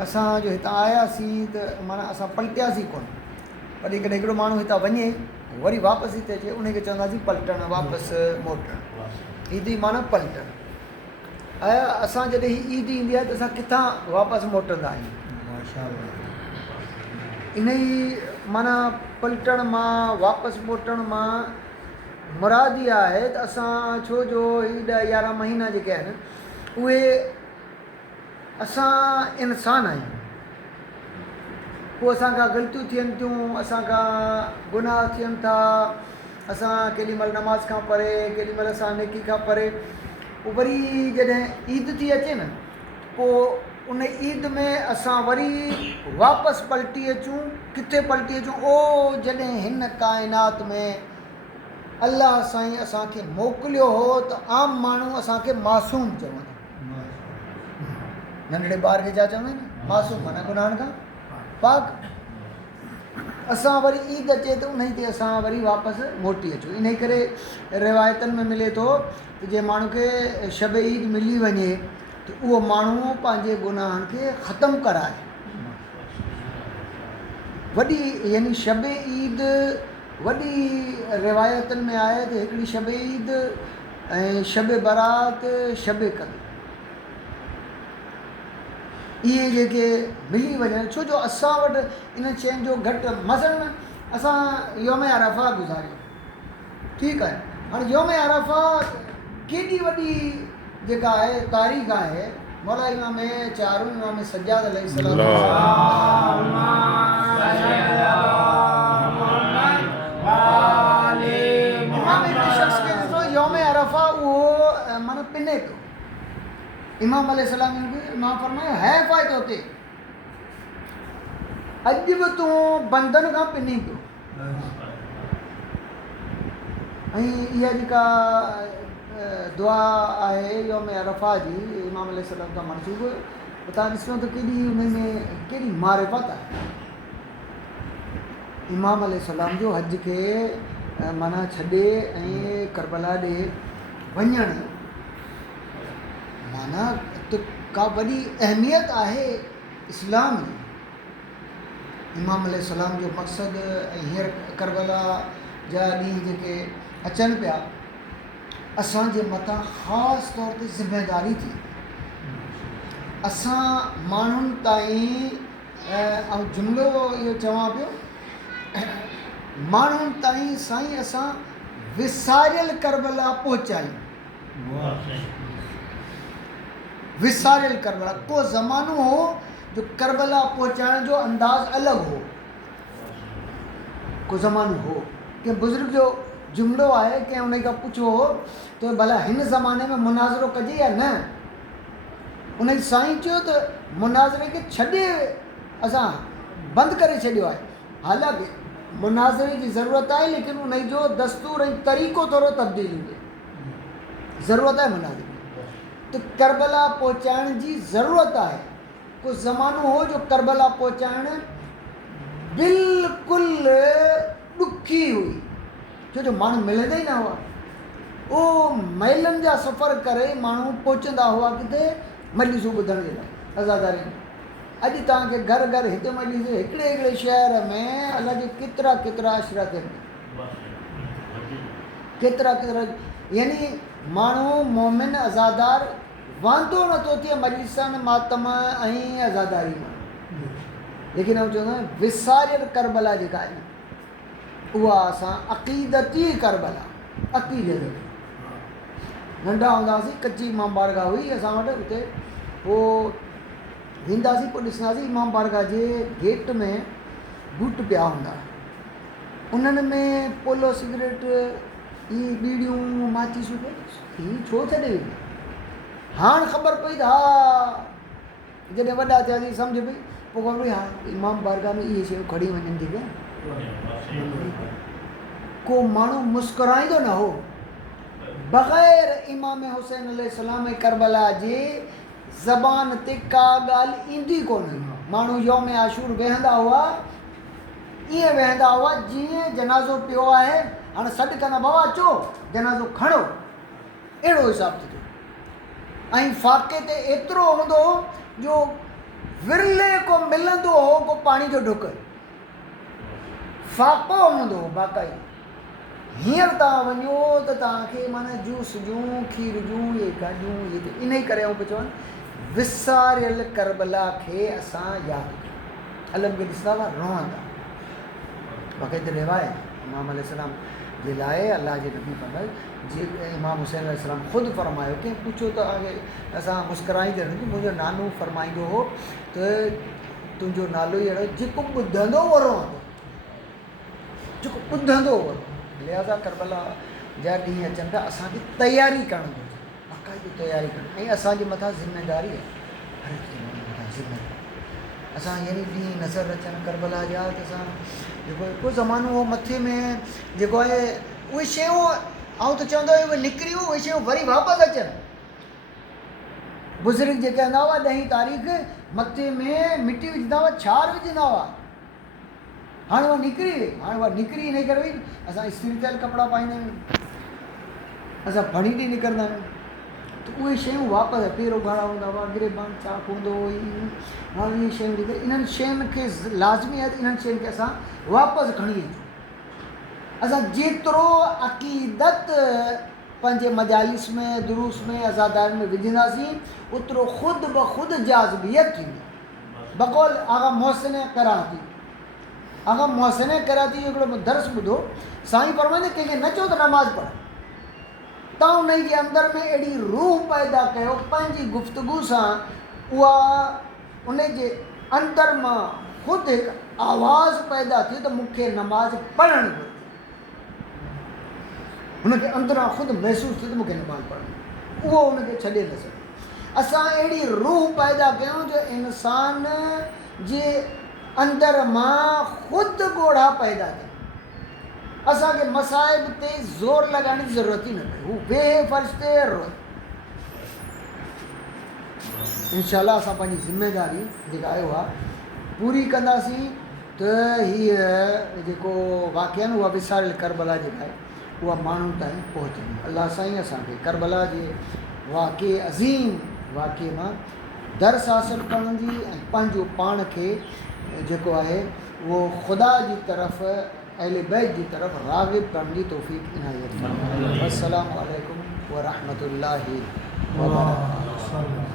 असां जो हितां आयासीं त माना असां पलटियासीं कोन, पर कॾहिं हिकिड़ो माण्हू हितां वञे वरी वापसि हिते अचे उनखे चवंदासीं पलटणु, वापसि मोटणु। ईद जी माना पलटणु। असां जॾहिं ईद ईंदी आहे त असां किथां वापसि मोटंदा आहियूं। इन ई माना पलटण मां, वापसि मोटण मां मुराद इहा आहे त असां छो जो 10-11 महीना जेके आहिनि उहे असां इंसान आहियूं। पोइ असां खां ग़लतियूं थियनि थियूं, असां खां गुनाह थियनि था, असां केॾीमहिल नमाज़ खां परे, केॾीमहिल असां नेकी खां परे। पोइ वरी जॾहिं ईद थी अचे न, पोइ उन ईद में असां वरी वापसि पलटी अचूं। किथे पलटी अचूं? ओ जॾहिं हिन काइनात में अलाह साईं असांखे मोकिलियो हो त आम माण्हू असांखे मासूम चवंदा। नंढड़े ॿार खे छा चवंदा आहिनि? मासूम, माना गुनाहनि खां पाक। असां वरी ईद अचे त उन ते असां वरी वापसि मोटी अचूं। इन करे रिवायतनि में मिले थो त जे माण्हू खे शब ईद मिली वञे त उहो माण्हू पंहिंजे गुनाहनि खे ख़तमु कराए। वॾी यानी शब ईद वॾी रिवायतनि में आहे त हिकिड़ी शब ईद ऐं शब बारात, शब कदर, इहे जेके मिली वञनि। छो जो असां वटि इन शयुनि जो घटि, मसइलनि असां योम अरफ़ा गुज़ारियो, ठीकु आहे। हाणे योम अरफ़ा केॾी वॾी जेका आहे तारीख़ आहे। मौला इमाम चारूं इमाम सज्जाद अलैहिस्सलाम, इमाम हिकिड़े शख़्स खे ॾिसो योम अरफ़ा उहो माना पिने थो। इमाम अलैहिस्सलाम इमाम फरमायो है फ़ाइदो ते, अॼु बि तूं बंदन खां पिनी पियो। ऐं इहा जेका दुआ आहे योम अरफ़ा जी इमाम अलैहिस्सलाम खां मनसूब, तव्हां ॾिसो त केॾी उन में केॾी मारिफत आहे। इमाम अलैहिस्सलाम जो हज खे माना छॾे ऐं करबला ॾे वञणु माना त का वॾी अहमियत आहे इस्लाम जी। इमाम अलैहिस्सलाम जो मक़सदु ऐं हींअर करबला जा ॾींहं जेके अचनि पिया, असांजे मथां ख़ासि तौर ते ज़िम्मेदारी थी। असां माण्हुनि ताईं ऐं जुमिलो इहो चवां पियो, माण्हुनि ताईं साईं असां विसारियल करबला पहुचायूं। विसारियल करबला, को ज़मानो हो जो करबला पहुचाइण जो अंदाज़ अलॻि हो। को ज़मानो हो, कंहिं बुज़ुर्ग जो जुमिलो आहे, कंहिं उन खां पुछो त भला हिन ज़माने में मुनाज़िरो कजे या न? उन साईं चयो त मुनाज़िरे खे छॾे असां बंदि करे छॾियो आहे। हालांकि मुनाज़िरे जी ज़रूरत आहे, लेकिन उन जो दस्तूर ऐं तरीक़ो थोरो तब्दील हुजे। ज़रूरत आहे मुनाज़िरे त करबला पहुचाइण जी ज़रूरत आहे। को ज़मानो हो जो करबला पहुचाइण बिल्कुलु ॾुखी हुई, छो जो माण्हू मिलंदा ई न हुआ। उहो महिलनि जा सफ़र करे माण्हू पहुचंदा हुआ किथे? मजलिसूं ॿुधण जे लाइ, अज़ादारी। अॼु तव्हांखे घर घर हिते मजलिस, हिकिड़े हिकिड़े शहर में अलाए जो केतिरा केतिरा अशरा थियनि, केतिरा केतिरा। यानी माण्हू मोमिन अज़ादार वांदो नथो थिए मजलिसनि मातम ऐं अज़ादारी मां। लेकिन आउं चवंदो आहियां विसारियल करबला जेका आहे उहा असां अक़ीदती करबला, अक़ीदत। नंढा हूंदा हुआसीं, कच्ची इमाम बारगाह हुई असां वटि, उते पोइ वेंदासीं, पोइ ॾिसंदासीं इमाम बारगाह जे गेट में बूट पिया हूंदा, उन्हनि में पोलो सिगरेट, इहे बीड़ियूं, माचिसूं, हीअ छो छॾे वेंदा? हाणे ख़बर पई त हा, जॾहिं वॾा थियासीं सम्झ पई, पोइ ख़बर पई हा इमाम बारगाह में इहे शयूं खणी वञनि थी पिया। को माण्हू मुस्कुराईंदो न हो बग़ैर इमाम हुसैन अलैहिस्सलाम करबला जे ज़बान ते का ॻाल्हि ईंदी कोन। माण्हू यौम आशूर वेहंदा हुआ, ईअं वेहंदा हुआ जीअं जनाज़ो पियो आहे, हाणे सॾु कंदा बाबा अचो जनाज़ो खणो, अहिड़ो हिसाब थी थिए। ऐं फ़ाक़े ते एतिरो हूंदो जो विरले को मिलंदो हो को पाणी जो ढुक फाको हूंदो हो बाक़ाइदो हींअर तव्हां वञो त तव्हांखे माना जूस जूं खीर जूं इहे गाॾियूं इहे इन ई करे पियो चवनि विसारियल करबला खे असां यादि कयूं अलम खे ॾिसंदा हुआ रहंदा बाक़ाइदे रिवायत इमाम अलैहिस्सलाम जे लाइ अलाह जे नबी फरमायो जीअं इमाम हुसैन अलैहिस्सलाम ख़ुदि फरमायो कंहिं पुछो त आगे असां मुस्कुराईंदे रहंदी मुंहिंजो नानो फरमाईंदो हो त तुंहिंजो नालो ई अहिड़ो जेको ॿुधंदो उहो रहंदो जेको ॿुधंदो उहो लिहाज़ा करबला जा ॾींहं अचनि था असांखे तयारी करणु घुरिजे बाक़ाइदो तयारी करणु ऐं असांजे मथां ज़िमेदारी आहे हर हिकु मथां ज़िमेदारी असां यानी ॾींहं नज़र अचनि करबला जा त असां जेको हिकु ज़मानो हो मथे में जेको आहे उहे शयूं ऐं त चवंदो उहे निकिरियूं उहे शयूं वरी वापसि अचनि बुज़ुर्ग जेके हूंदा हुआ 10 तारीख़ मथे में मिटी विझंदा हुआ छार विझंदा हुआ हाणे उहा निकिरी वई हाणे उहा निकिरी इन करे वई असां इस्त्री थियल कपिड़ा पाईंदा आहियूं असां भणी ॾींहुं निकिरंदा आहियूं त उहे शयूं वापसि पहिरियों घणा हूंदा हुआ गिरेबान चाक हूंदो हुई हाणे इहे शयूं निकिरी इन्हनि शयुनि खे लाज़मी आहे त इन्हनि शयुनि खे असां वापसि खणी अचूं असां जेतिरो अक़ीदत पंहिंजे मजालिस में दुरूस में अज़ादार में विझंदासीं ओतिरो ख़ुदि ब ख़ुदि जाज़बियत थींदी बक़ौल आगा मोहसिन कराती आगा मोहसिन कराती हिकिड़ो दर्स ॿुधो साईं फरमाईंदे कंहिंखे न चओ त नमाज़ पढ़ तव्हां उन जे अंदरि में अहिड़ी रूह पैदा कयो पंहिंजी गुफ़्तगू सां उहा उन जे अंदरि मां ख़ुदि हिकु आवाज़ पैदा थिए त मूंखे नमाज़ पढ़णु घुरिजे हुनखे अंदरां ख़ुदि महसूसु थिए त मूंखे नमाज़ पढ़णु उहो हुनखे छॾे न सघे असां अहिड़ी रूह पैदा कयूं जो इंसान जे अंदरि मां ख़ुदि ॻोढ़ा पैदा थिए असांखे मसाइब ते ज़ोर लॻाइण जी ज़रूरत ई न पए हू बेफ़र्ज़ ते इंशाअल्लाह असां पंहिंजी ज़िमेदारी जेका आहे उहा पूरी कंदासीं त हीअ जेको वाक़िया आहिनि उहा विसारियल करबला जेका आहे उहा माण्हुनि ताईं पहुचंदी अलाह साईं असांखे करबला जे वाक़े अज़ीम वाक़े मां दर्स हासिलु करण जी ऐं पंहिंजो पाण खे जेको आहे उहो ख़ुदा जी तरफ़ अहले बैत जी तरफ़ राग़िब करण जी तौफ़ीक़ इनायत फरमाए। अस्सलामु अलैकुम व रहमतुल्लाहि व बरकातहू।